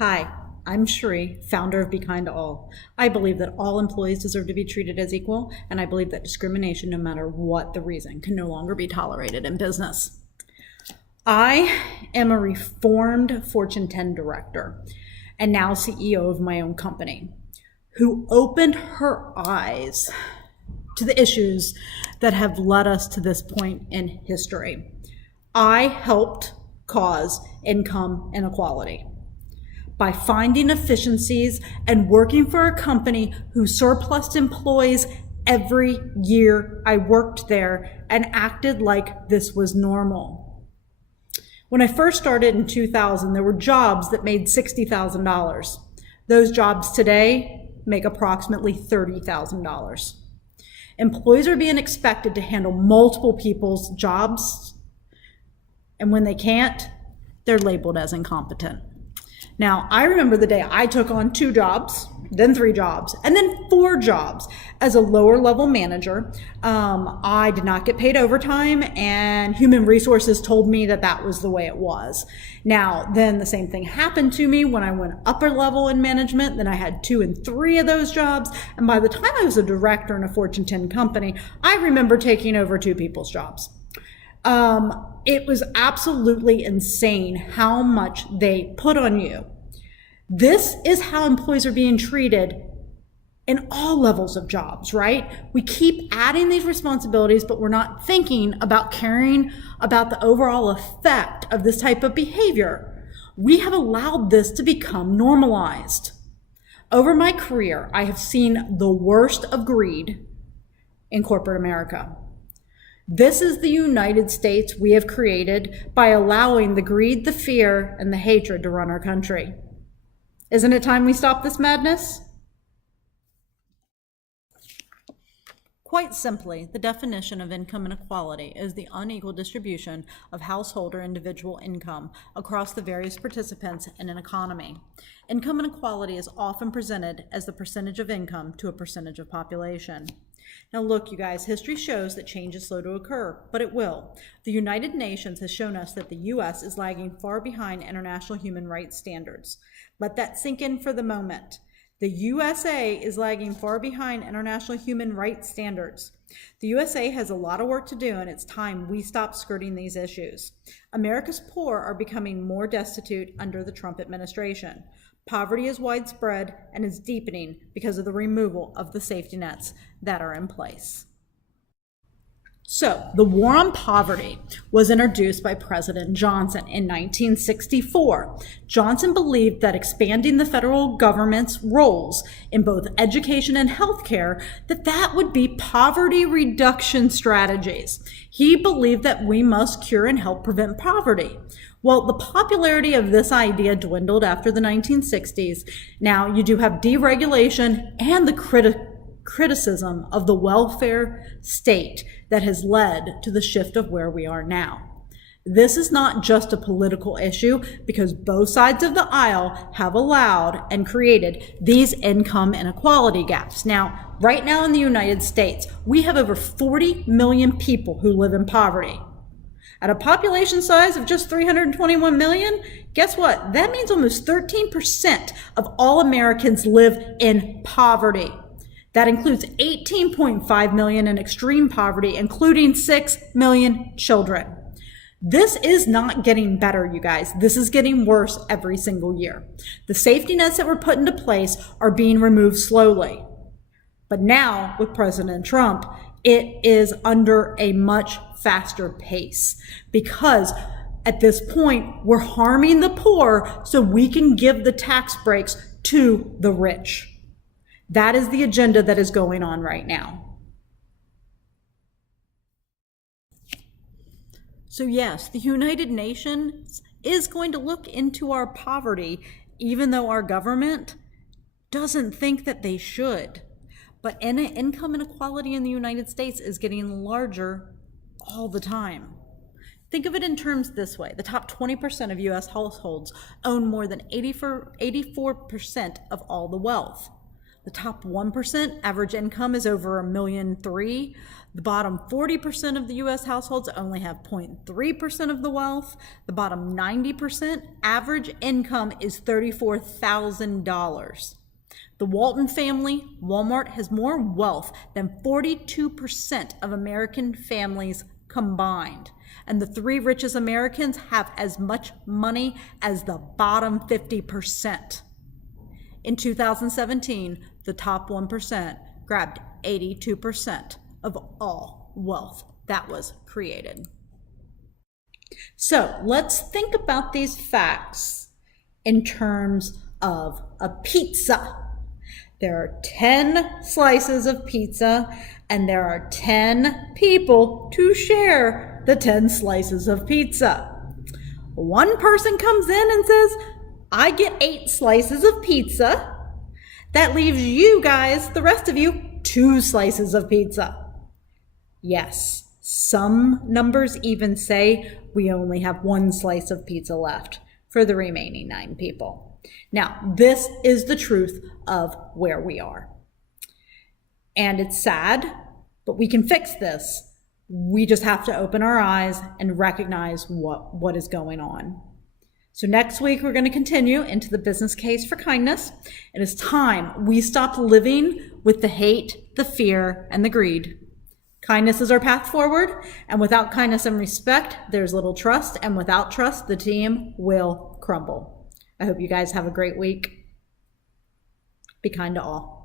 Hi, I'm Sheree, founder of Be Kind to All. I believe that all employees deserve to be treated as equal, and I believe that discrimination, no matter what the reason, can no longer be tolerated in business. I am a reformed Fortune 10 director and now CEO of my own company who opened her eyes to the issues that have led us to this point in history. I helped cause income inequality by finding efficiencies and working for a company who surplused employees every year I worked there and acted like this was normal. When I first started in 2000, there were jobs that made $60,000. Those jobs today make approximately $30,000. Employees are being expected to handle multiple people's jobs, and when they can't, they're labeled as incompetent. Now, I remember the day I took on 2 jobs, then 3 jobs, and then 4 jobs as a lower level manager. I did not get paid overtime, and human resources told me that that was the way it was. Now, then the same thing happened to me when I went upper level in management. Then I had 2 and 3 of those jobs. And by the time I was a director in a Fortune 10 company, I remember taking over 2 people's jobs. It was absolutely insane how much they put on you. This is how employees are being treated in all levels of jobs, right? We keep adding these responsibilities, but we're not thinking about caring about the overall effect of this type of behavior. We have allowed this to become normalized. Over my career, I have seen the worst of greed in corporate America. This is the United States we have created by allowing the greed, the fear, and the hatred to run our country. Isn't it time we stop this madness? Quite simply, the definition of income inequality is the unequal distribution of household or individual income across the various participants in an economy. Income inequality is often presented as the percentage of income to a percentage of population. Now look, you guys, history shows that change is slow to occur, but it will. The United Nations has shown us that the U.S. is lagging far behind international human rights standards. Let that sink in for the moment. The USA is lagging far behind international human rights standards. The USA has a lot of work to do, and it's time we stop skirting these issues. America's poor are becoming more destitute under the Trump administration. Poverty is widespread and is deepening because of the removal of the safety nets that are in place. So, the war on poverty was introduced by President Johnson in 1964. Johnson believed that expanding the federal government's roles in both education and healthcare, that would be poverty reduction strategies. He believed that we must cure and help prevent poverty. Well, the popularity of this idea dwindled after the 1960s. Now, you do have deregulation and the criticism of the welfare state that has led to the shift of where we are now. This is not just a political issue because both sides of the aisle have allowed and created these income inequality gaps. Now, right now in the United States, we have over 40 million people who live in poverty. At a population size of just 321 million, guess what? That means almost 13% of all Americans live in poverty. That includes 18.5 million in extreme poverty, including 6 million children. This is not getting better, you guys. This is getting worse every single year. The safety nets that were put into place are being removed slowly. But now, with President Trump, it is under a much faster pace because at this point, we're harming the poor so we can give the tax breaks to the rich. That is the agenda that is going on right now. So yes, the United Nations is going to look into our poverty, even though our government doesn't think that they should. But income inequality in the United States is getting larger all the time. Think of it in terms this way. The top 20% of U.S. households own more than 84% of all the wealth. The top 1% average income is over $1.3 million. The bottom 40% of the US households only have 0.3% of the wealth. The bottom 90% average income is $34,000. The Walton family, Walmart, has more wealth than 42% of American families combined. And the 3 richest Americans have as much money as the bottom 50%. In 2017, the top 1% grabbed 82% of all wealth that was created. So let's think about these facts in terms of a pizza. There are 10 slices of pizza, and there are 10 people to share the 10 slices of pizza. One person comes in and says, I get 8 slices of pizza. That leaves you guys, the rest of you, 2 slices of pizza. Yes, some numbers even say we only have 1 slice of pizza left for the remaining 9 people. Now, this is the truth of where we are. And it's sad, but we can fix this. We just have to open our eyes and recognize what is going on. So next week, we're going to continue into the business case for kindness. It is time we stop living with the hate, the fear, and the greed. Kindness is our path forward, and without kindness and respect, there's little trust, and without trust, the team will crumble. I hope you guys have a great week. Be kind to all.